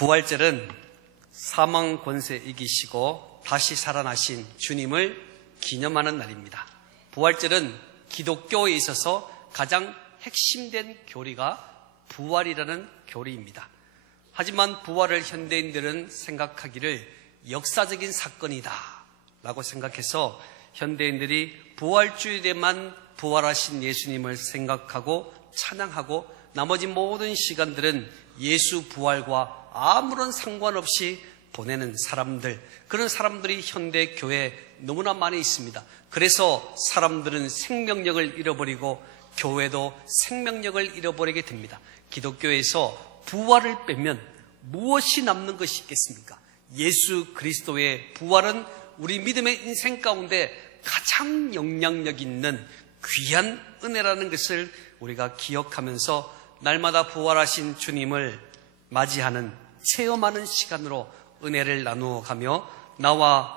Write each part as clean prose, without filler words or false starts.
부활절은 사망 권세 이기시고 다시 살아나신 주님을 기념하는 날입니다. 부활절은 기독교에 있어서 가장 핵심된 교리가 부활이라는 교리입니다. 하지만 부활을 현대인들은 생각하기를 역사적인 사건이다 라고 생각해서 현대인들이 부활주일에만 부활하신 예수님을 생각하고 찬양하고 나머지 모든 시간들은 예수 부활과 아무런 상관없이 보내는 사람들, 그런 사람들이 현대 교회에 너무나 많이 있습니다. 그래서 사람들은 생명력을 잃어버리고 교회도 생명력을 잃어버리게 됩니다. 기독교에서 부활을 빼면 무엇이 남는 것이 있겠습니까? 예수 그리스도의 부활은 우리 믿음의 인생 가운데 가장 영향력 있는 귀한 은혜라는 것을 우리가 기억하면서 날마다 부활하신 주님을 맞이하는, 체험하는 시간으로 은혜를 나누어 가며 나와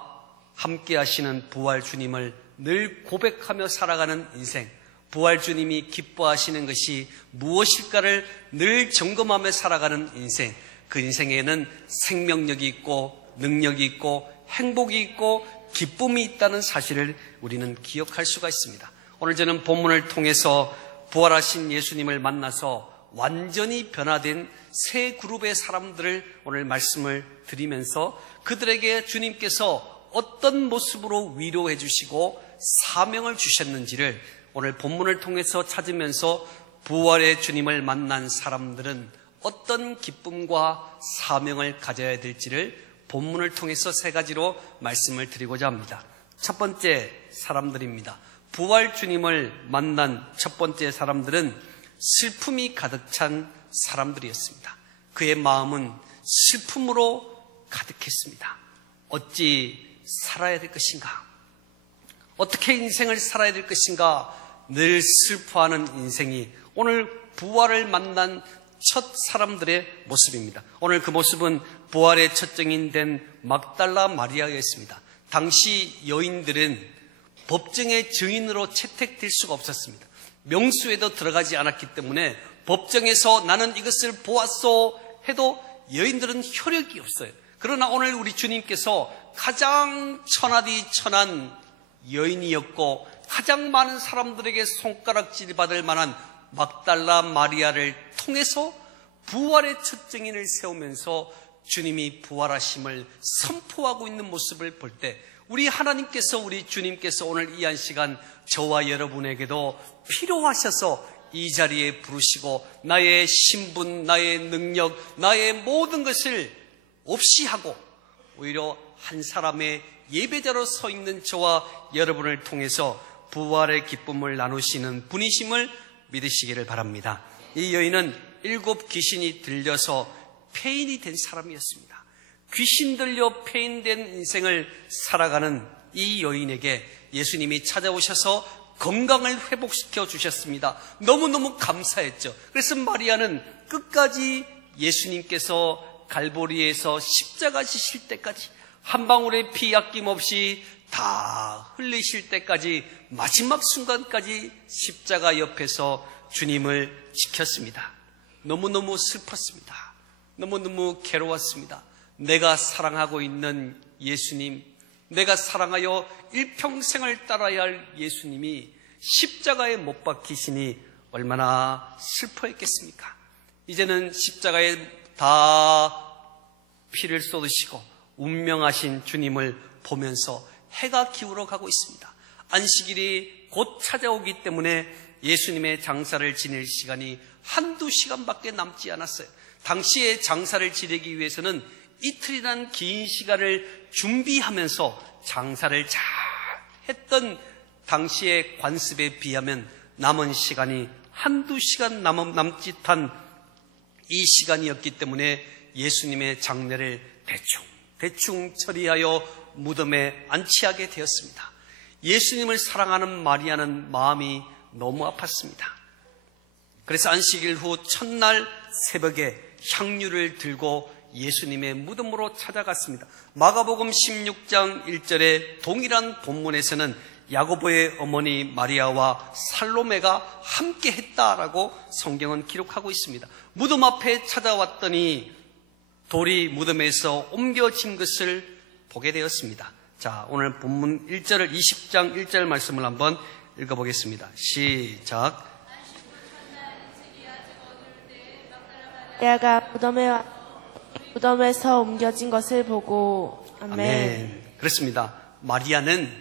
함께 하시는 부활 주님을 늘 고백하며 살아가는 인생, 부활 주님이 기뻐하시는 것이 무엇일까를 늘 점검하며 살아가는 인생, 그 인생에는 생명력이 있고 능력이 있고 행복이 있고 기쁨이 있다는 사실을 우리는 기억할 수가 있습니다. 오늘 저는 본문을 통해서 부활하신 예수님을 만나서 완전히 변화된 세 그룹의 사람들을 오늘 말씀을 드리면서 그들에게 주님께서 어떤 모습으로 위로해 주시고 사명을 주셨는지를 오늘 본문을 통해서 찾으면서 부활의 주님을 만난 사람들은 어떤 기쁨과 사명을 가져야 될지를 본문을 통해서 세 가지로 말씀을 드리고자 합니다. 첫 번째 사람들입니다. 부활 주님을 만난 첫 번째 사람들은 슬픔이 가득 찬 사람들이었습니다. 그의 마음은 슬픔으로 가득했습니다. 어찌 살아야 될 것인가? 어떻게 인생을 살아야 될 것인가? 늘 슬퍼하는 인생이 오늘 부활을 만난 첫 사람들의 모습입니다. 오늘 그 모습은 부활의 첫 증인된 막달라 마리아였습니다. 당시 여인들은 법정의 증인으로 채택될 수가 없었습니다. 명수에도 들어가지 않았기 때문에 법정에서 나는 이것을 보았소 해도 여인들은 효력이 없어요. 그러나 오늘 우리 주님께서 가장 천하디 천한 여인이었고 가장 많은 사람들에게 손가락질 받을 만한 막달라 마리아를 통해서 부활의 첫 증인을 세우면서 주님이 부활하심을 선포하고 있는 모습을 볼 때 우리 하나님께서, 우리 주님께서 오늘 이 한 시간 저와 여러분에게도 필요하셔서 이 자리에 부르시고 나의 신분, 나의 능력, 나의 모든 것을 없이 하고 오히려 한 사람의 예배자로 서 있는 저와 여러분을 통해서 부활의 기쁨을 나누시는 분이심을 믿으시기를 바랍니다. 이 여인은 7 귀신이 들려서 폐인이 된 사람이었습니다. 귀신 들려 폐인된 인생을 살아가는 이 여인에게 예수님이 찾아오셔서 건강을 회복시켜 주셨습니다. 너무너무 감사했죠. 그래서 마리아는 끝까지 예수님께서 갈보리에서 십자가 지실 때까지 한 방울의 피 아낌없이 다 흘리실 때까지 마지막 순간까지 십자가 옆에서 주님을 지켰습니다. 너무너무 슬펐습니다. 너무너무 괴로웠습니다. 내가 사랑하고 있는 예수님, 내가 사랑하여 일평생을 따라야 할 예수님이 십자가에 못 박히시니 얼마나 슬퍼했겠습니까? 이제는 십자가에 다 피를 쏟으시고 운명하신 주님을 보면서 해가 기울어 가고 있습니다. 안식일이 곧 찾아오기 때문에 예수님의 장사를 지낼 시간이 한두 시간밖에 남지 않았어요. 당시에 장사를 지내기 위해서는 이틀이란 긴 시간을 준비하면서 장사를 잘 했던 당시의 관습에 비하면 남은 시간이 한두 시간 남짓한 이 시간이었기 때문에 예수님의 장례를 대충 처리하여 무덤에 안치하게 되었습니다. 예수님을 사랑하는 마리아는 마음이 너무 아팠습니다. 그래서 안식일 후 첫날 새벽에 향유를 들고 예수님의 무덤으로 찾아갔습니다. 마가복음 16장 1절에 동일한 본문에서는 야고보의 어머니 마리아와 살로메가 함께 했다라고 성경은 기록하고 있습니다. 무덤 앞에 찾아왔더니 돌이 무덤에서 옮겨진 것을 보게 되었습니다. 자, 오늘 본문 20장 1절 말씀을 한번 읽어보겠습니다. 시작. 마리아가 무덤에서 옮겨진 것을 보고. 아멘. 아멘. 그렇습니다. 마리아는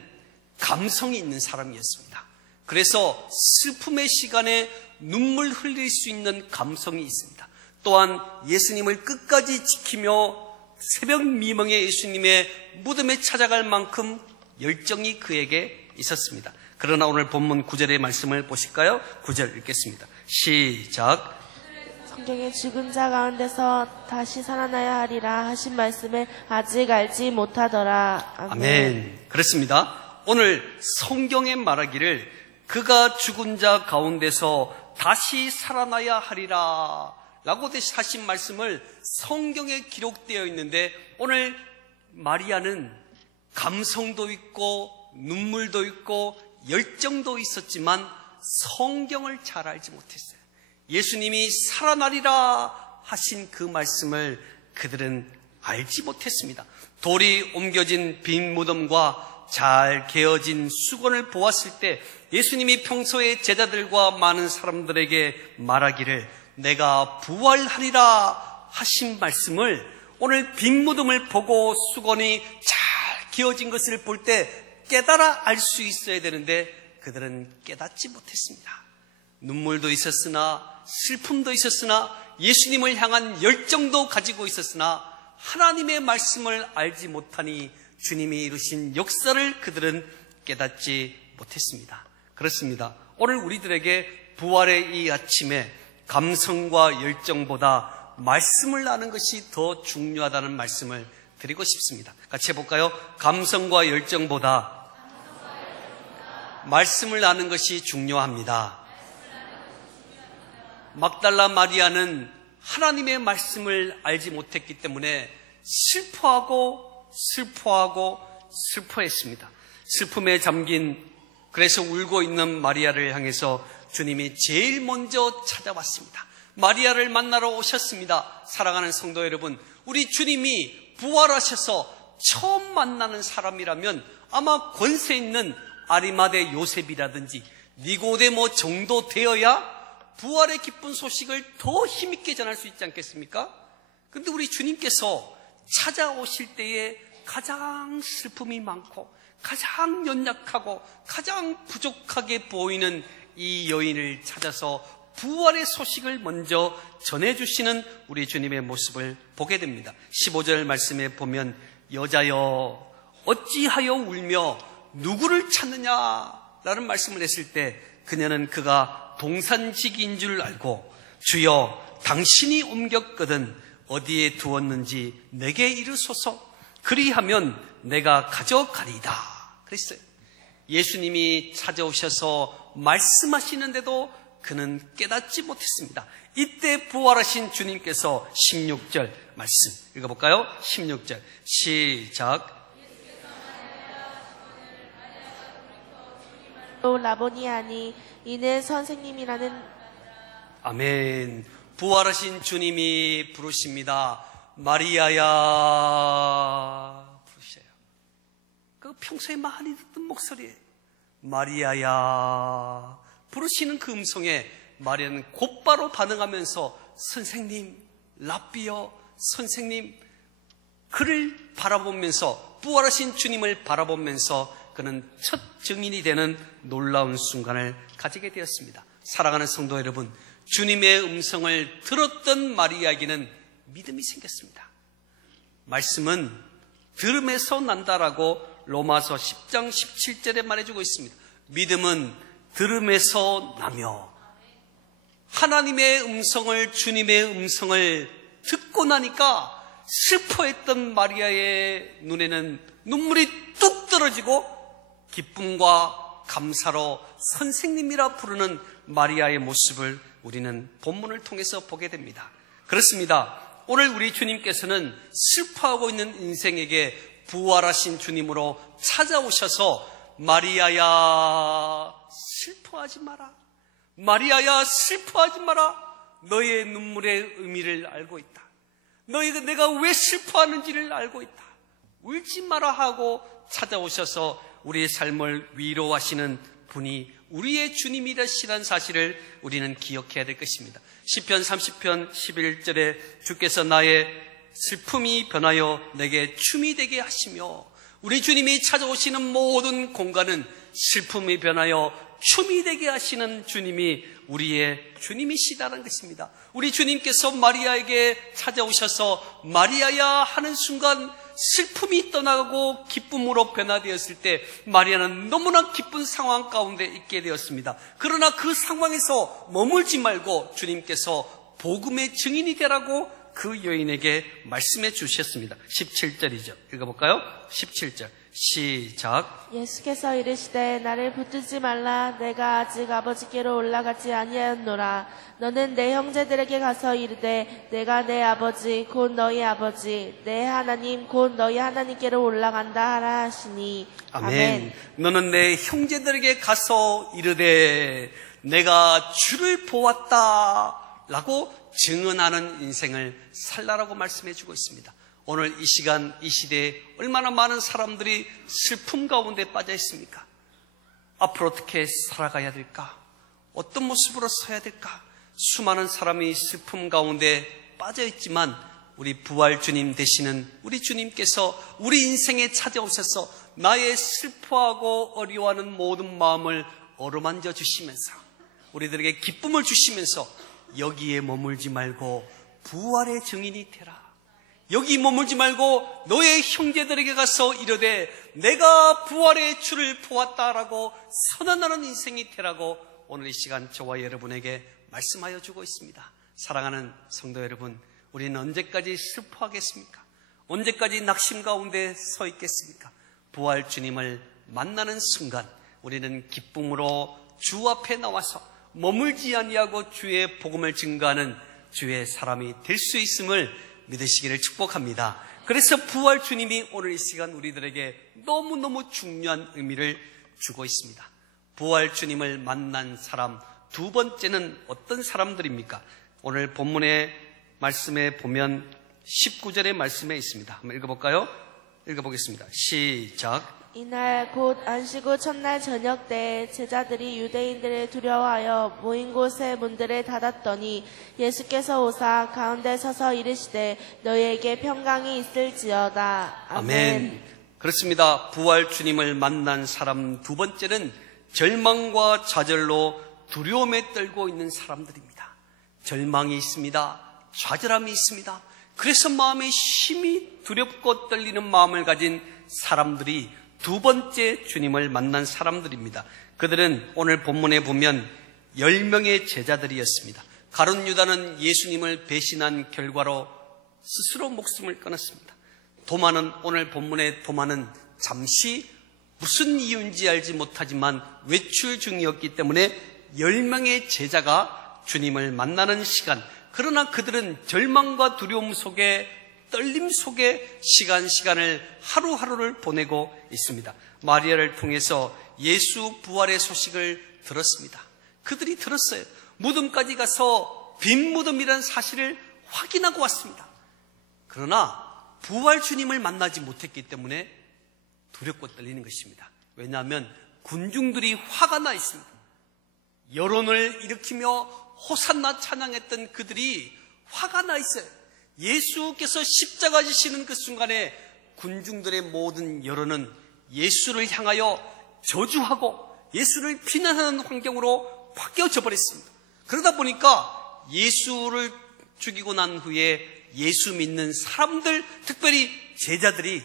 감성이 있는 사람이었습니다. 그래서 슬픔의 시간에 눈물 흘릴 수 있는 감성이 있습니다. 또한 예수님을 끝까지 지키며 새벽 미명의 예수님의 무덤에 찾아갈 만큼 열정이 그에게 있었습니다. 그러나 오늘 본문 9절의 말씀을 보실까요? 9절 읽겠습니다. 시작. 성경에 죽은 자 가운데서 다시 살아나야 하리라 하신 말씀을 아직 알지 못하더라. 아멘. 아멘. 그렇습니다. 오늘 성경에 말하기를 그가 죽은 자 가운데서 다시 살아나야 하리라 라고 하신 말씀을 성경에 기록되어 있는데, 오늘 마리아는 감성도 있고 눈물도 있고 열정도 있었지만 성경을 잘 알지 못했어요. 예수님이 살아나리라 하신 그 말씀을 그들은 알지 못했습니다. 돌이 옮겨진 빈 무덤과 잘 개어진 수건을 보았을 때 예수님이 평소에 제자들과 많은 사람들에게 말하기를 내가 부활하리라 하신 말씀을 오늘 빈 무덤을 보고 수건이 잘 개어진 것을 볼 때 깨달아 알 수 있어야 되는데 그들은 깨닫지 못했습니다. 눈물도 있었으나 슬픔도 있었으나 예수님을 향한 열정도 가지고 있었으나 하나님의 말씀을 알지 못하니 주님이 이루신 역사를 그들은 깨닫지 못했습니다. 그렇습니다. 오늘 우리들에게 부활의 이 아침에 감성과 열정보다 말씀을 아는 것이 더 중요하다는 말씀을 드리고 싶습니다. 같이 해볼까요? 감성과 열정보다 말씀을 아는 것이 중요합니다. 막달라 마리아는 하나님의 말씀을 알지 못했기 때문에 슬퍼했습니다. 슬픔에 잠긴, 그래서 울고 있는 마리아를 향해서 주님이 제일 먼저 찾아왔습니다. 마리아를 만나러 오셨습니다. 사랑하는 성도 여러분, 우리 주님이 부활하셔서 처음 만나는 사람이라면 아마 권세 있는 아리마대 요셉이라든지 니고데모 정도 되어야 부활의 기쁜 소식을 더 힘있게 전할 수 있지 않겠습니까? 그런데 우리 주님께서 찾아오실 때에 가장 슬픔이 많고 가장 연약하고 가장 부족하게 보이는 이 여인을 찾아서 부활의 소식을 먼저 전해주시는 우리 주님의 모습을 보게 됩니다. 15절 말씀에 보면 여자여 어찌하여 울며 누구를 찾느냐라는 말씀을 했을 때 그녀는 그가 동산지기인 줄 알고 주여 당신이 옮겼거든 어디에 두었는지 내게 이르소서 그리하면 내가 가져가리이다 그랬어요. 예수님이 찾아오셔서 말씀하시는데도 그는 깨닫지 못했습니다. 이때 부활하신 주님께서 16절 말씀 읽어볼까요? 16절 시작. 라보니 하니 이는 선생님이라는. 아멘. 부활하신 주님이 부르십니다. 마리아야 부르셔요. 그 평소에 많이 듣던 목소리에 마리아야 부르시는 그 음성에 마리아는 곧바로 반응하면서 선생님, 랍비여, 선생님, 그를 바라보면서 부활하신 주님을 바라보면서 그는 첫 증인이 되는 놀라운 순간을 가지게 되었습니다. 사랑하는 성도 여러분, 주님의 음성을 들었던 마리아에게는 믿음이 생겼습니다. 말씀은 들음에서 난다라고 로마서 10장 17절에 말해주고 있습니다. 믿음은 들음에서 나며 하나님의 음성을, 주님의 음성을 듣고 나니까 슬퍼했던 마리아의 눈에는 눈물이 뚝 떨어지고 기쁨과 감사로 선생님이라 부르는 마리아의 모습을 우리는 본문을 통해서 보게 됩니다. 그렇습니다. 오늘 우리 주님께서는 슬퍼하고 있는 인생에게 부활하신 주님으로 찾아오셔서 마리아야 슬퍼하지 마라. 마리아야 슬퍼하지 마라. 너의 눈물의 의미를 알고 있다. 내가 왜 슬퍼하는지를 알고 있다. 울지 마라 하고 찾아오셔서 우리의 삶을 위로하시는 분이 우리의 주님이라시라는 사실을 우리는 기억해야 될 것입니다. 시편 30편 11절에 주께서 나의 슬픔이 변하여 내게 춤이 되게 하시며, 우리 주님이 찾아오시는 모든 공간은 슬픔이 변하여 춤이 되게 하시는 주님이 우리의 주님이시다는 것입니다. 우리 주님께서 마리아에게 찾아오셔서 마리아야 하는 순간 슬픔이 떠나고 기쁨으로 변화되었을 때 마리아는 너무나 기쁜 상황 가운데 있게 되었습니다. 그러나 그 상황에서 머물지 말고 주님께서 복음의 증인이 되라고 그 여인에게 말씀해 주셨습니다. 17절이죠. 읽어볼까요? 17절 시작. 예수께서 이르시되 나를 붙들지 말라. 내가 아직 아버지께로 올라가지 아니하였노라. 너는 내 형제들에게 가서 이르되 내가 내 아버지 곧 너희 아버지 내 하나님 곧 너희 하나님께로 올라간다 하라 하시니. 아멘. 너는 내 형제들에게 가서 이르되 내가 주를 보았다 라고 증언하는 인생을 살라라고 말씀해 주고 있습니다. 오늘 이 시간 이 시대에 얼마나 많은 사람들이 슬픔 가운데 빠져 있습니까? 앞으로 어떻게 살아가야 될까? 어떤 모습으로 서야 될까? 수많은 사람이 슬픔 가운데 빠져 있지만 우리 부활 주님 되시는 우리 주님께서 우리 인생에 찾아오셔서 나의 슬퍼하고 어려워하는 모든 마음을 어루만져 주시면서 우리들에게 기쁨을 주시면서 여기에 머물지 말고 부활의 증인이 되라. 여기 머물지 말고 너의 형제들에게 가서 이르되 내가 부활의 주를 보았다라고 선언하는 인생이 되라고 오늘 이 시간 저와 여러분에게 말씀하여 주고 있습니다. 사랑하는 성도 여러분, 우리는 언제까지 슬퍼하겠습니까? 언제까지 낙심 가운데 서 있겠습니까? 부활 주님을 만나는 순간 우리는 기쁨으로 주 앞에 나와서 머물지 아니하고 주의 복음을 증거하는 주의 사람이 될 수 있음을 믿으시기를 축복합니다. 그래서 부활 주님이 오늘 이 시간 우리들에게 너무너무 중요한 의미를 주고 있습니다. 부활 주님을 만난 사람 두 번째는 어떤 사람들입니까? 오늘 본문의 말씀에 보면 19절의 말씀에 있습니다. 한번 읽어볼까요? 읽어보겠습니다. 시작. 이날 곧 안식 후 첫날 저녁 때에 제자들이 유대인들을 두려워하여 모인 곳의 문들을 닫았더니 예수께서 오사 가운데 서서 이르시되 너희에게 평강이 있을지어다. 아멘. 그렇습니다. 부활 주님을 만난 사람 두 번째는 절망과 좌절로 두려움에 떨고 있는 사람들입니다. 절망이 있습니다. 좌절함이 있습니다. 그래서 마음에 심히 두렵고 떨리는 마음을 가진 사람들이 두 번째 주님을 만난 사람들입니다. 그들은 오늘 본문에 보면 10명의 제자들이었습니다. 가룟 유다는 예수님을 배신한 결과로 스스로 목숨을 끊었습니다. 도마는 오늘 본문의 도마는 잠시 무슨 이유인지 알지 못하지만 외출 중이었기 때문에 10명의 제자가 주님을 만나는 시간, 그러나 그들은 절망과 두려움 속에 떨림 속에 시간을 하루하루를 보내고 있습니다. 마리아를 통해서 예수 부활의 소식을 들었습니다. 그들이 들었어요. 무덤까지 가서 빈 무덤이라는 사실을 확인하고 왔습니다. 그러나 부활 주님을 만나지 못했기 때문에 두렵고 떨리는 것입니다. 왜냐하면 군중들이 화가 나 있습니다. 여론을 일으키며 호산나 찬양했던 그들이 화가 나 있어요. 예수께서 십자가 지시는 그 순간에 군중들의 모든 여론은 예수를 향하여 저주하고 예수를 비난하는 환경으로 바뀌어져 버렸습니다. 그러다 보니까 예수를 죽이고 난 후에 예수 믿는 사람들, 특별히 제자들이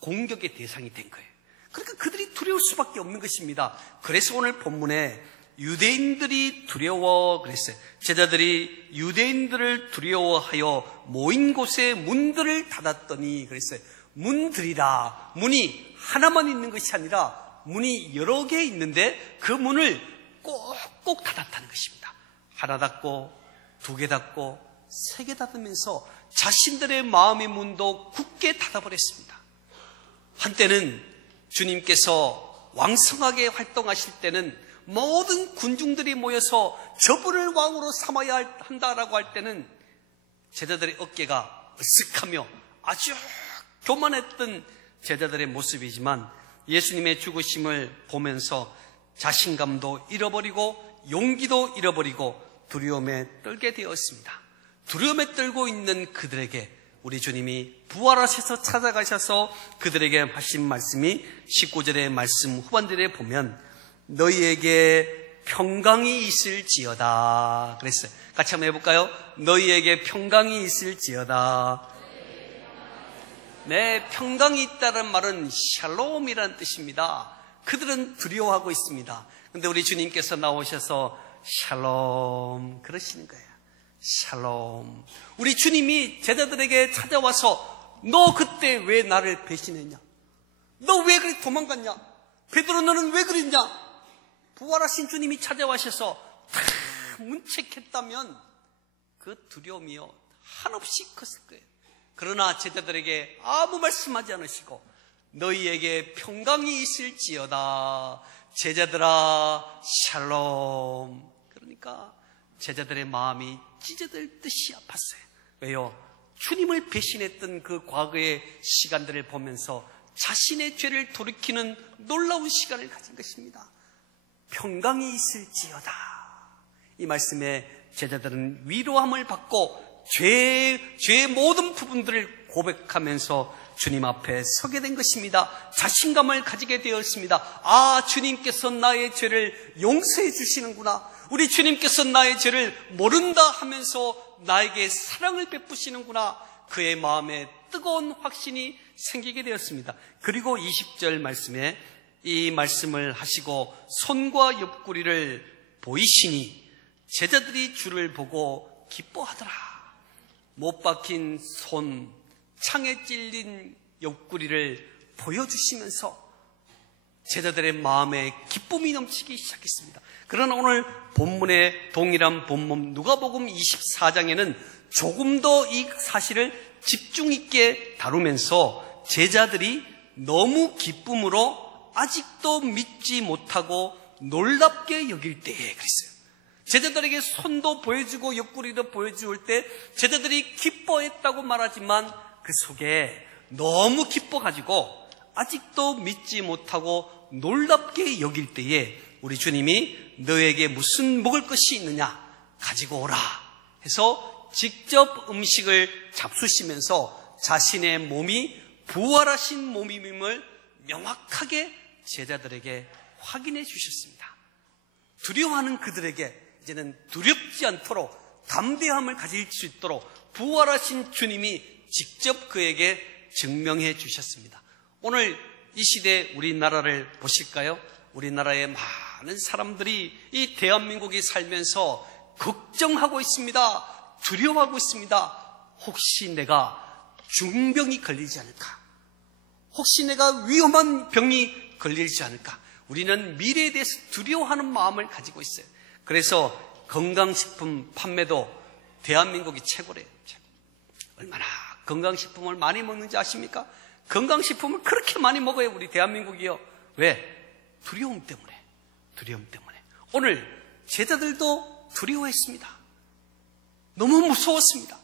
공격의 대상이 된 거예요. 그러니까 그들이 두려울 수밖에 없는 것입니다. 그래서 오늘 본문에 유대인들이 두려워 그랬어요. 제자들이 유대인들을 두려워하여 모인 곳에 문들을 닫았더니 그랬어요. 문들이라, 문이 하나만 있는 것이 아니라 문이 여러 개 있는데 그 문을 꼭꼭 닫았다는 것입니다. 하나 닫고 두 개 닫고 세 개 닫으면서 자신들의 마음의 문도 굳게 닫아버렸습니다. 한때는 주님께서 왕성하게 활동하실 때는 모든 군중들이 모여서 저분을 왕으로 삼아야 한다라고 할 때는 제자들의 어깨가 으쓱하며 아주 교만했던 제자들의 모습이지만 예수님의 죽으심을 보면서 자신감도 잃어버리고 용기도 잃어버리고 두려움에 떨게 되었습니다. 두려움에 떨고 있는 그들에게 우리 주님이 부활하셔서 찾아가셔서 그들에게 하신 말씀이 19절의 말씀 후반절에 보면 너희에게 평강이 있을지어다 그랬어요. 같이 한번 해볼까요? 너희에게 평강이 있을지어다. 네, 평강이 있다는 말은 샬롬이라는 뜻입니다. 그들은 두려워하고 있습니다. 그런데 우리 주님께서 나오셔서 샬롬 그러시는 거예요. 샬롬. 우리 주님이 제자들에게 찾아와서 너 그때 왜 나를 배신했냐? 너 왜 그렇게 도망갔냐? 베드로 너는 왜 그랬냐? 부활하신 주님이 찾아와셔서 다 문책했다면 그 두려움이요 한없이 컸을 거예요. 그러나 제자들에게 아무 말씀하지 않으시고 너희에게 평강이 있을지어다. 제자들아 샬롬. 그러니까 제자들의 마음이 찢어질 듯이 아팠어요. 왜요? 주님을 배신했던 그 과거의 시간들을 보면서 자신의 죄를 돌이키는 놀라운 시간을 가진 것입니다. 평강이 있을지어다. 이 말씀에 제자들은 위로함을 받고 죄의 모든 부분들을 고백하면서 주님 앞에 서게 된 것입니다. 자신감을 가지게 되었습니다. 아, 주님께서 나의 죄를 용서해 주시는구나. 우리 주님께서 나의 죄를 모른다 하면서 나에게 사랑을 베푸시는구나. 그의 마음에 뜨거운 확신이 생기게 되었습니다. 그리고 20절 말씀에 이 말씀을 하시고 손과 옆구리를 보이시니 제자들이 주를 보고 기뻐하더라. 못 박힌 손, 창에 찔린 옆구리를 보여주시면서 제자들의 마음에 기쁨이 넘치기 시작했습니다. 그러나 오늘 본문의 동일한 본문 누가복음 24장에는 조금 더 이 사실을 집중 있게 다루면서 제자들이 너무 기쁨으로 아직도 믿지 못하고 놀랍게 여길 때에 그랬어요. 제자들에게 손도 보여주고 옆구리도 보여줄 때 제자들이 기뻐했다고 말하지만 그 속에 너무 기뻐가지고 아직도 믿지 못하고 놀랍게 여길 때에 우리 주님이 너에게 무슨 먹을 것이 있느냐 가지고 오라 해서 직접 음식을 잡수시면서 자신의 몸이 부활하신 몸임을 명확하게 제자들에게 확인해 주셨습니다. 두려워하는 그들에게 이제는 두렵지 않도록 담대함을 가질 수 있도록 부활하신 주님이 직접 그에게 증명해 주셨습니다. 오늘 이 시대 우리나라를 보실까요? 우리나라의 많은 사람들이 이 대한민국이 살면서 걱정하고 있습니다. 두려워하고 있습니다. 혹시 내가 중병이 걸리지 않을까? 혹시 내가 위험한 병이 걸리지 않을까? 우리는 미래에 대해서 두려워하는 마음을 가지고 있어요. 그래서 건강식품 판매도 대한민국이 최고래요. 최고. 얼마나 건강식품을 많이 먹는지 아십니까? 건강식품을 그렇게 많이 먹어요, 우리 대한민국이요. 왜? 두려움 때문에. 두려움 때문에. 오늘 제자들도 두려워했습니다. 너무 무서웠습니다.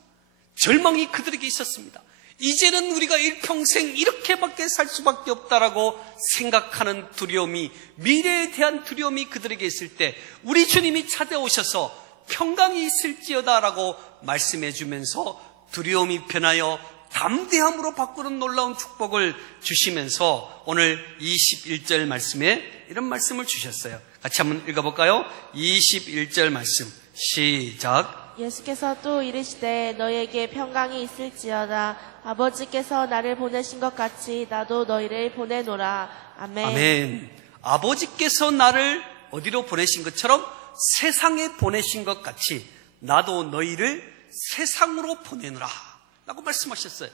절망이 그들에게 있었습니다. 이제는 우리가 일평생 이렇게밖에 살 수밖에 없다라고 생각하는 두려움이, 미래에 대한 두려움이 그들에게 있을 때 우리 주님이 찾아오셔서 평강이 있을지어다라고 말씀해 주면서 두려움이 변하여 담대함으로 바꾸는 놀라운 축복을 주시면서 오늘 21절 말씀에 이런 말씀을 주셨어요. 같이 한번 읽어볼까요? 21절 말씀 시작. 예수께서 또 이르시되 너희에게 평강이 있을지어다. 아버지께서 나를 보내신 것 같이 나도 너희를 보내노라. 아멘. 아멘. 아버지께서 나를 어디로 보내신 것처럼 세상에 보내신 것 같이 나도 너희를 세상으로 보내노라 라고 말씀하셨어요.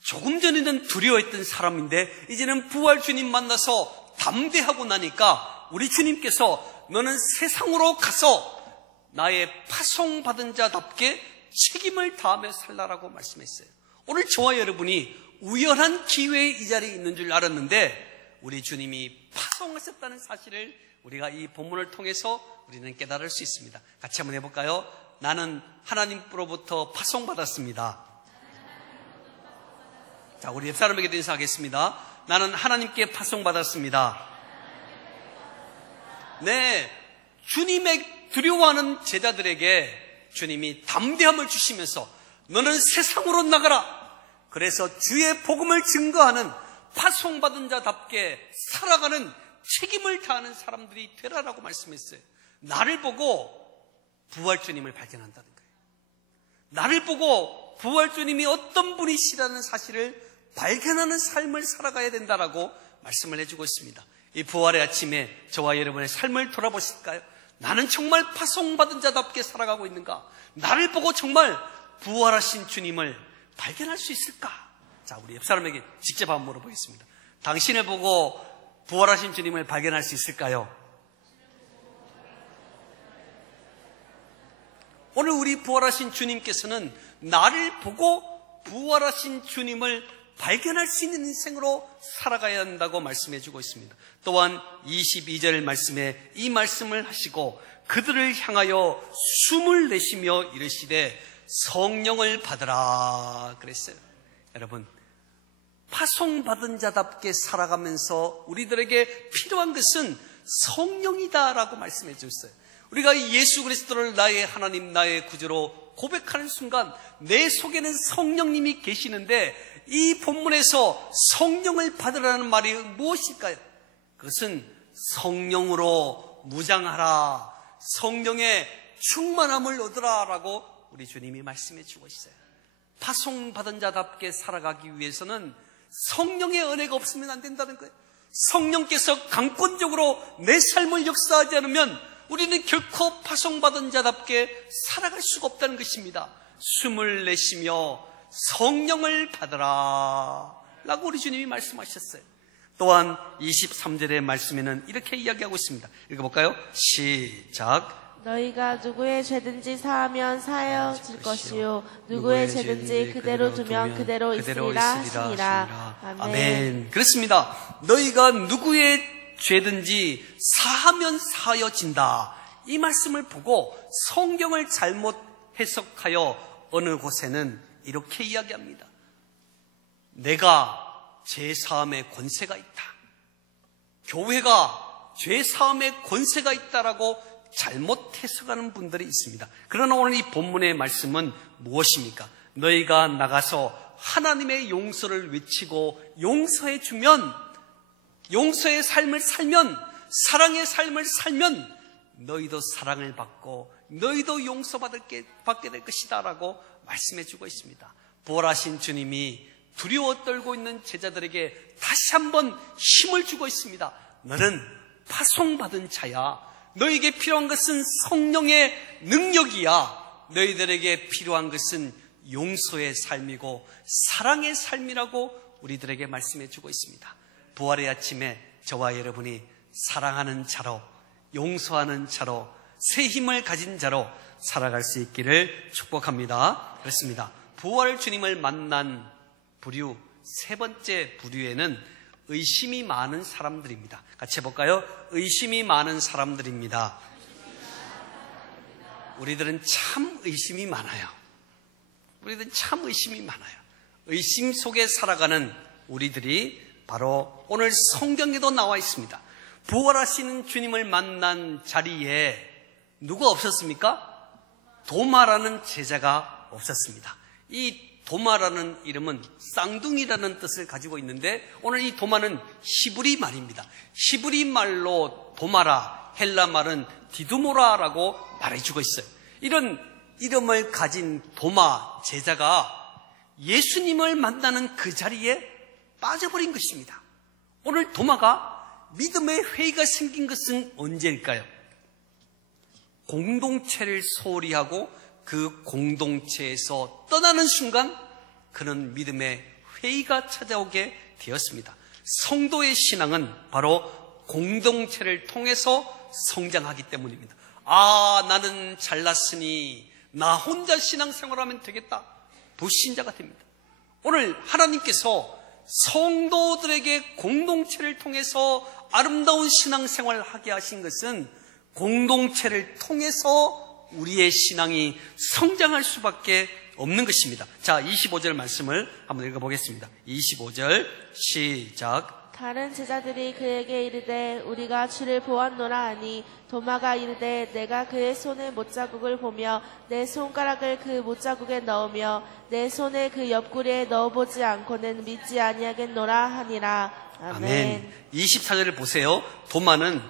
조금 전에는 두려워했던 사람인데 이제는 부활 주님 만나서 담대하고 나니까 우리 주님께서 너는 세상으로 가서 나의 파송받은 자답게 책임을 다하며 살라라고 말씀했어요. 오늘 저와 여러분이 우연한 기회에 이 자리에 있는 줄 알았는데 우리 주님이 파송하셨다는 사실을 우리가 이 본문을 통해서 우리는 깨달을 수 있습니다. 같이 한번 해볼까요? 나는 하나님으로부터 파송받았습니다. 자, 우리 옆 사람에게도 인사하겠습니다. 나는 하나님께 파송받았습니다. 네, 주님의 두려워하는 제자들에게 주님이 담대함을 주시면서 너는 세상으로 나가라. 그래서 주의 복음을 증거하는 파송받은 자답게 살아가는 책임을 다하는 사람들이 되라라고 말씀했어요. 나를 보고 부활주님을 발견한다는 거예요. 나를 보고 부활주님이 어떤 분이시라는 사실을 발견하는 삶을 살아가야 된다라고 말씀을 해주고 있습니다. 이 부활의 아침에 저와 여러분의 삶을 돌아보실까요? 나는 정말 파송받은 자답게 살아가고 있는가? 나를 보고 정말 부활하신 주님을 발견할 수 있을까? 자, 우리 옆 사람에게 직접 한번 물어보겠습니다. 당신을 보고 부활하신 주님을 발견할 수 있을까요? 오늘 우리 부활하신 주님께서는 나를 보고 부활하신 주님을 발견할 수 있는 인생으로 살아가야 한다고 말씀해 주고 있습니다. 또한 22절 말씀에 이 말씀을 하시고 그들을 향하여 숨을 내쉬며 이르시되 성령을 받으라 그랬어요. 여러분, 파송받은 자답게 살아가면서 우리들에게 필요한 것은 성령이다라고 말씀해 주셨어요. 우리가 예수 그리스도를 나의 하나님, 나의 구주로 고백하는 순간 내 속에는 성령님이 계시는데 이 본문에서 성령을 받으라는 말이 무엇일까요? 그것은 성령으로 무장하라, 성령의 충만함을 얻으라 라고 우리 주님이 말씀해 주고 있어요. 파송받은 자답게 살아가기 위해서는 성령의 은혜가 없으면 안 된다는 거예요. 성령께서 강권적으로 내 삶을 역사하지 않으면 우리는 결코 파송받은 자답게 살아갈 수가 없다는 것입니다. 숨을 내쉬며 성령을 받으라 라고 우리 주님이 말씀하셨어요. 또한 23절의 말씀에는 이렇게 이야기하고 있습니다. 읽어볼까요? 시작. 너희가 누구의 죄든지 사하면 사하여질 것이요 누구의 죄든지 그대로 두면 그대로 있으리라 하시니라. 아멘. 그렇습니다. 너희가 누구의 죄든지 사하면 사하여진다. 이 말씀을 보고 성경을 잘못 해석하여 어느 곳에는 이렇게 이야기합니다. 내가 죄사함의 권세가 있다. 교회가 죄사함의 권세가 있다라고 잘못 해석하는 분들이 있습니다. 그러나 오늘 이 본문의 말씀은 무엇입니까? 너희가 나가서 하나님의 용서를 외치고 용서해 주면, 용서의 삶을 살면, 사랑의 삶을 살면 너희도 사랑을 받고 너희도 용서받게 될 것이다 라고 말씀해 주고 있습니다. 부활하신 주님이 두려워 떨고 있는 제자들에게 다시 한번 힘을 주고 있습니다. 너는 파송받은 자야. 너에게 필요한 것은 성령의 능력이야. 너희들에게 필요한 것은 용서의 삶이고 사랑의 삶이라고 우리들에게 말씀해 주고 있습니다. 부활의 아침에 저와 여러분이 사랑하는 자로, 용서하는 자로, 새 힘을 가진 자로 살아갈 수 있기를 축복합니다. 그렇습니다. 부활 주님을 만난 부류, 세 번째 부류에는 의심이 많은 사람들입니다. 같이 해볼까요? 의심이 많은 사람들입니다. 우리들은 참 의심이 많아요. 우리들은 참 의심이 많아요. 의심 속에 살아가는 우리들이 바로 오늘 성경에도 나와 있습니다. 부활하시는 주님을 만난 자리에 누가 없었습니까? 도마라는 제자가 없었습니다. 이 도마라는 이름은 쌍둥이라는 뜻을 가지고 있는데 오늘 이 도마는 히브리 말입니다. 히브리 말로 도마라, 헬라 말은 디두모라라고 말해주고 있어요. 이런 이름을 가진 도마 제자가 예수님을 만나는 그 자리에 빠져버린 것입니다. 오늘 도마가 믿음의 회의가 생긴 것은 언제일까요? 공동체를 소홀히 하고 그 공동체에서 떠나는 순간 그는 믿음의 회의가 찾아오게 되었습니다. 성도의 신앙은 바로 공동체를 통해서 성장하기 때문입니다. 아, 나는 잘났으니 나 혼자 신앙생활하면 되겠다. 불신자가 됩니다. 오늘 하나님께서 성도들에게 공동체를 통해서 아름다운 신앙생활을 하게 하신 것은 공동체를 통해서 우리의 신앙이 성장할 수밖에 없는 것입니다. 자, 25절 말씀을 한번 읽어보겠습니다. 25절 시작. 다른 제자들이 그에게 이르되 우리가 주를 보았노라 하니 도마가 이르되 내가 그의 손에 못자국을 보며 내 손가락을 그 못자국에 넣으며 내 손을 그 옆구리에 넣어보지 않고는 믿지 아니하겠노라 하니라. 아멘. 24절을 보세요. 도마는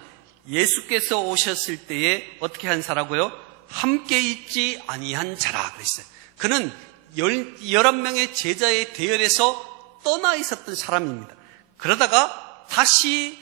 예수께서 오셨을 때에 어떻게 한 자라고요? 함께 있지 아니한 자라 그랬어요. 그는 11명의 제자의 대열에서 떠나 있었던 사람입니다. 그러다가 다시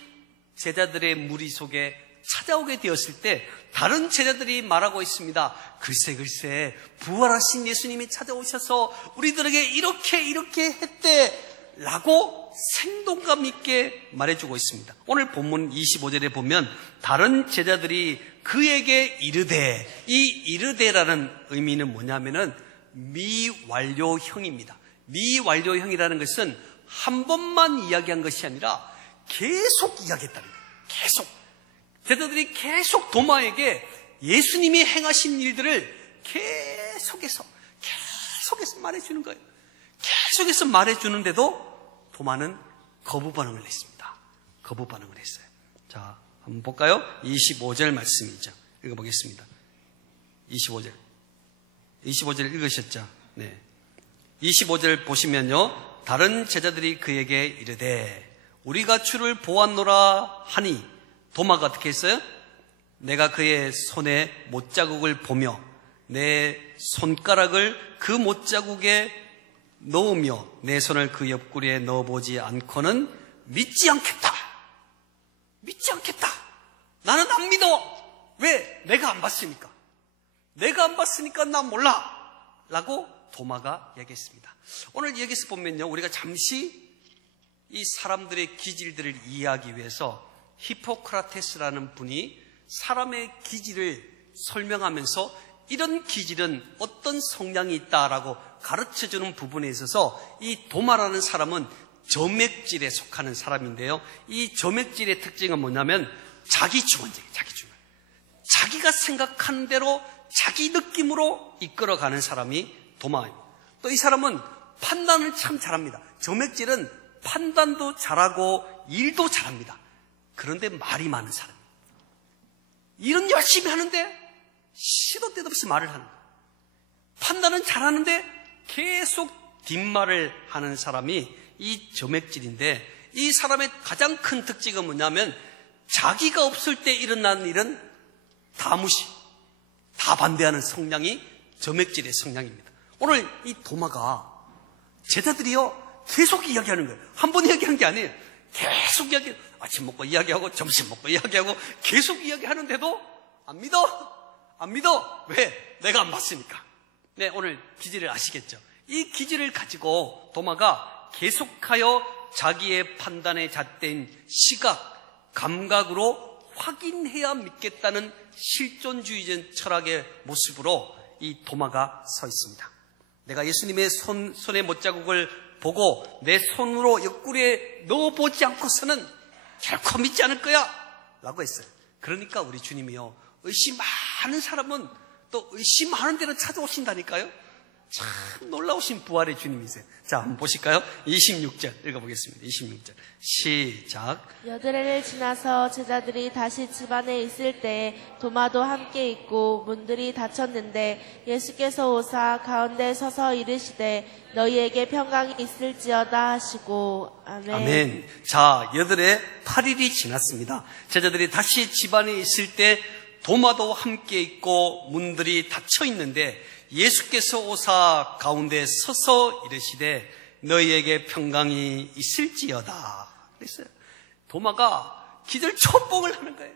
제자들의 무리 속에 찾아오게 되었을 때 다른 제자들이 말하고 있습니다. 글쎄 부활하신 예수님이 찾아오셔서 우리들에게 이렇게 했대 라고 생동감 있게 말해주고 있습니다. 오늘 본문 25절에 보면 다른 제자들이 그에게 이르되, 이 이르되라는 의미는 뭐냐면은 미완료형입니다. 미완료형이라는 것은 한 번만 이야기한 것이 아니라 계속 이야기했다는 거예요. 계속. 제자들이 계속 도마에게 예수님이 행하신 일들을 계속해서 말해주는 거예요. 계속해서 말해주는데도 도마는 거부 반응을 했습니다. 거부 반응을 했어요. 자, 한번 볼까요? 25절 말씀이죠. 읽어보겠습니다. 25절 읽으셨죠? 네. 25절 보시면요. 다른 제자들이 그에게 이르되 우리가 주를 보았노라 하니 도마가 어떻게 했어요? 내가 그의 손에 못자국을 보며 내 손가락을 그 못자국에 넣으며 내 손을 그 옆구리에 넣어보지 않고는 믿지 않겠다. 믿지 않겠다. 나는 안 믿어. 왜? 내가 안 봤으니까. 내가 안 봤으니까 난 몰라. 라고 도마가 얘기했습니다. 오늘 여기서 보면요, 우리가 잠시 이 사람들의 기질들을 이해하기 위해서 히포크라테스라는 분이 사람의 기질을 설명하면서 이런 기질은 어떤 성향이 있다라고 가르쳐주는 부분에 있어서 이 도마라는 사람은 점액질에 속하는 사람인데요. 이 점액질의 특징은 뭐냐면 자기주관적이에요. 자기주관. 자기가 생각하는 대로 자기 느낌으로 이끌어가는 사람이 도마입니다. 또 이 사람은 판단을 참 잘합니다. 점액질은 판단도 잘하고 일도 잘합니다. 그런데 말이 많은 사람입니다. 일은 열심히 하는데 시도 때도 없이 말을 하는 거예요. 판단은 잘하는데 계속 뒷말을 하는 사람이 이 점액질인데, 이 사람의 가장 큰 특징은 뭐냐면 자기가 없을 때 일어나는 일은 다 무시, 다 반대하는 성향이 점액질의 성향입니다. 오늘 이 도마가 제자들이요 계속 이야기하는 거예요. 한 번 이야기한 게 아니에요. 계속 이야기, 아침 먹고 이야기하고 점심 먹고 이야기하고 계속 이야기하는데도 안 믿어. 왜? 내가 안 봤으니까. 네, 오늘 기질을 아시겠죠? 이 기질을 가지고 도마가 계속하여 자기의 판단에 잣된 시각, 감각으로 확인해야 믿겠다는 실존주의적 철학의 모습으로 이 도마가 서 있습니다. 내가 예수님의 손의 못자국을 보고 내 손으로 옆구리에 넣어보지 않고서는 결코 믿지 않을 거야 라고 했어요. 그러니까 우리 주님이요, 의심하는 사람은 또 의심하는 대로 찾아오신다니까요. 참 놀라우신 부활의 주님이세요. 자, 한번 보실까요? 26절 읽어보겠습니다. 26절 시작. 여드레를 지나서 제자들이 다시 집안에 있을 때 도마도 함께 있고 문들이 닫혔는데 예수께서 오사 가운데 서서 이르시되 너희에게 평강이 있을지어다 하시고. 아멘. 아멘. 자, 여드레 8일이 지났습니다. 제자들이 다시 집안에 있을 때 도마도 함께 있고 문들이 닫혀 있는데 예수께서 오사 가운데 서서 이르시되 너희에게 평강이 있을지어다 그랬어요. 도마가 기절 첩봉을 하는 거예요.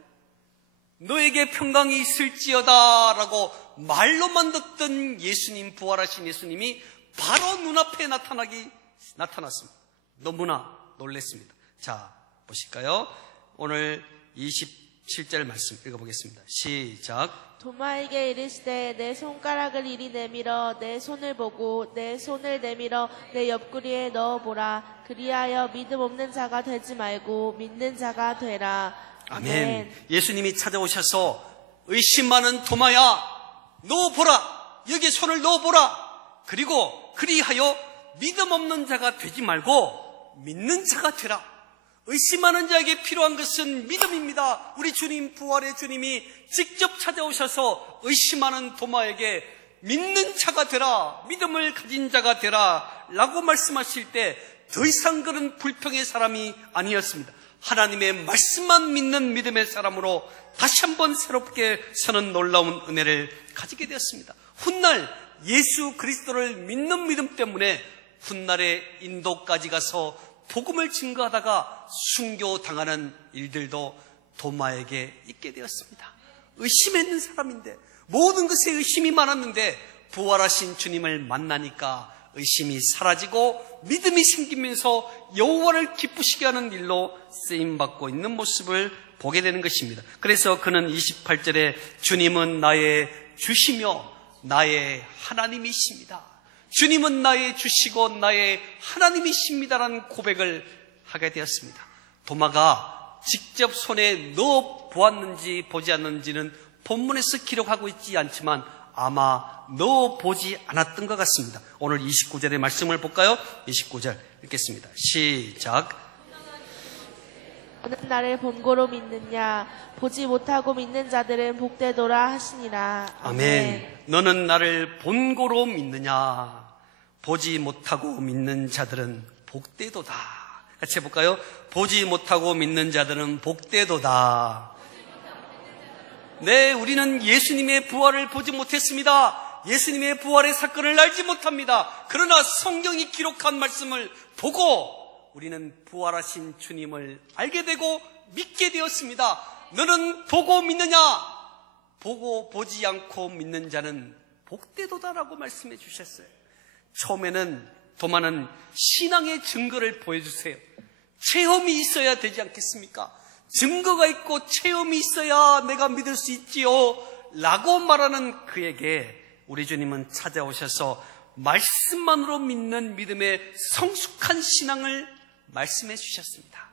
너에게 평강이 있을지어다 라고 말로만 듣던 예수님, 부활하신 예수님이 바로 눈앞에 나타났습니다. 너무나 놀랐습니다. 자, 보실까요? 오늘 27절 말씀 읽어보겠습니다. 시작. 도마에게 이르시되 내 손가락을 이리 내밀어 내 손을 보고 내 손을 내밀어 내 옆구리에 넣어보라. 그리하여 믿음 없는 자가 되지 말고 믿는 자가 되라. 아멘. 예수님이 찾아오셔서 의심 많은 도마야, 넣어보라. 여기에 손을 넣어보라. 그리고 그리하여 믿음 없는 자가 되지 말고 믿는 자가 되라. 의심하는 자에게 필요한 것은 믿음입니다. 우리 주님, 부활의 주님이 직접 찾아오셔서 의심하는 도마에게 믿는 자가 되라, 믿음을 가진 자가 되라 라고 말씀하실 때 더 이상 그런 불평의 사람이 아니었습니다. 하나님의 말씀만 믿는 믿음의 사람으로 다시 한번 새롭게 서는 놀라운 은혜를 가지게 되었습니다. 훗날 예수 그리스도를 믿는 믿음 때문에 훗날에 인도까지 가서 복음을 증거하다가 순교당하는 일들도 도마에게 있게 되었습니다. 의심했는 사람인데, 모든 것에 의심이 많았는데 부활하신 주님을 만나니까 의심이 사라지고 믿음이 생기면서 여호와를 기쁘시게 하는 일로 쓰임받고 있는 모습을 보게 되는 것입니다. 그래서 그는 28절에 주님은 나의 주시며 나의 하나님이십니다. 주님은 나의 주시고 나의 하나님이십니다라는 고백을 하게 되었습니다. 도마가 직접 손에 넣어 보았는지 보지 않는지는 본문에서 기록하고 있지 않지만 아마 넣어 보지 않았던 것 같습니다. 오늘 29절의 말씀을 볼까요? 29절 읽겠습니다. 시작. 너는 나를 본고로 믿느냐? 보지 못하고 믿는 자들은 복되도다 하시니라. 아멘. 너는 나를 본고로 믿느냐? 보지 못하고 믿는 자들은 복되도다. 같이 해볼까요? 보지 못하고 믿는 자들은 복되도다. 네, 우리는 예수님의 부활을 보지 못했습니다. 예수님의 부활의 사건을 알지 못합니다. 그러나 성경이 기록한 말씀을 보고 우리는 부활하신 주님을 알게 되고 믿게 되었습니다. 너는 보고 믿느냐? 보고 보지 않고 믿는 자는 복되도다라고 말씀해 주셨어요. 처음에는 도마는 신앙의 증거를 보여주세요. 체험이 있어야 되지 않겠습니까? 증거가 있고 체험이 있어야 내가 믿을 수 있지요 라고 말하는 그에게 우리 주님은 찾아오셔서 말씀만으로 믿는 믿음의 성숙한 신앙을 말씀해 주셨습니다.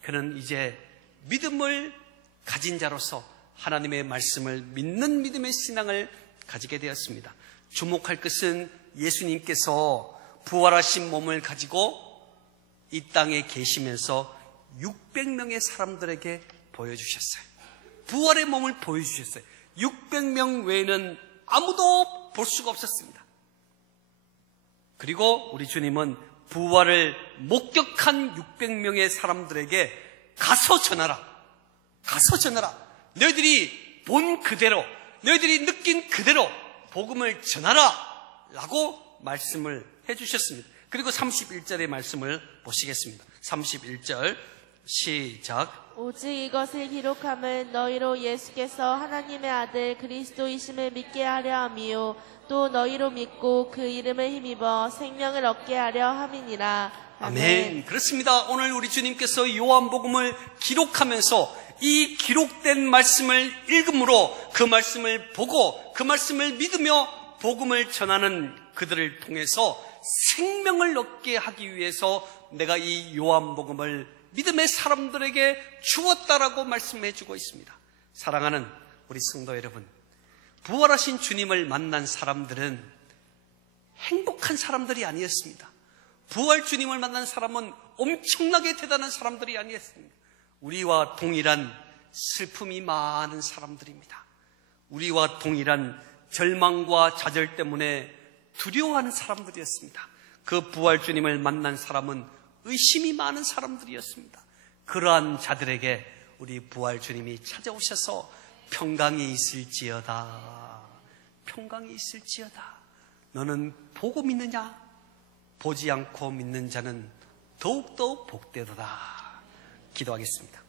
그는 이제 믿음을 가진 자로서 하나님의 말씀을 믿는 믿음의 신앙을 가지게 되었습니다. 주목할 것은 예수님께서 부활하신 몸을 가지고 이 땅에 계시면서 600명의 사람들에게 보여주셨어요. 부활의 몸을 보여주셨어요. 600명 외에는 아무도 볼 수가 없었습니다. 그리고 우리 주님은 부활을 목격한 600명의 사람들에게 가서 전하라. 가서 전하라. 너희들이 본 그대로, 너희들이 느낀 그대로 복음을 전하라 라고 말씀을 해주셨습니다. 그리고 31절의 말씀을 보시겠습니다. 31절 시작. 오직 이것을 기록함은 너희로 예수께서 하나님의 아들 그리스도이심을 믿게 하려 함이요 또 너희로 믿고 그 이름을 힘입어 생명을 얻게 하려 함이니라. 아멘. 그렇습니다. 오늘 우리 주님께서 요한복음을 기록하면서 이 기록된 말씀을 읽음으로 그 말씀을 보고 그 말씀을 믿으며 복음을 전하는 그들을 통해서 생명을 얻게 하기 위해서 내가 이 요한복음을 믿음의 사람들에게 주었다라고 말씀해 주고 있습니다. 사랑하는 우리 성도 여러분, 부활하신 주님을 만난 사람들은 행복한 사람들이 아니었습니다. 부활 주님을 만난 사람은 엄청나게 대단한 사람들이 아니었습니다. 우리와 동일한 슬픔이 많은 사람들입니다. 우리와 동일한 절망과 좌절 때문에 두려워하는 사람들이었습니다. 그 부활 주님을 만난 사람은 의심이 많은 사람들이었습니다. 그러한 자들에게 우리 부활 주님이 찾아오셔서 평강이 있을지어다. 평강이 있을지어다. 너는 보고 믿느냐? 보지 않고 믿는 자는 더욱더 복되도다. 기도하겠습니다.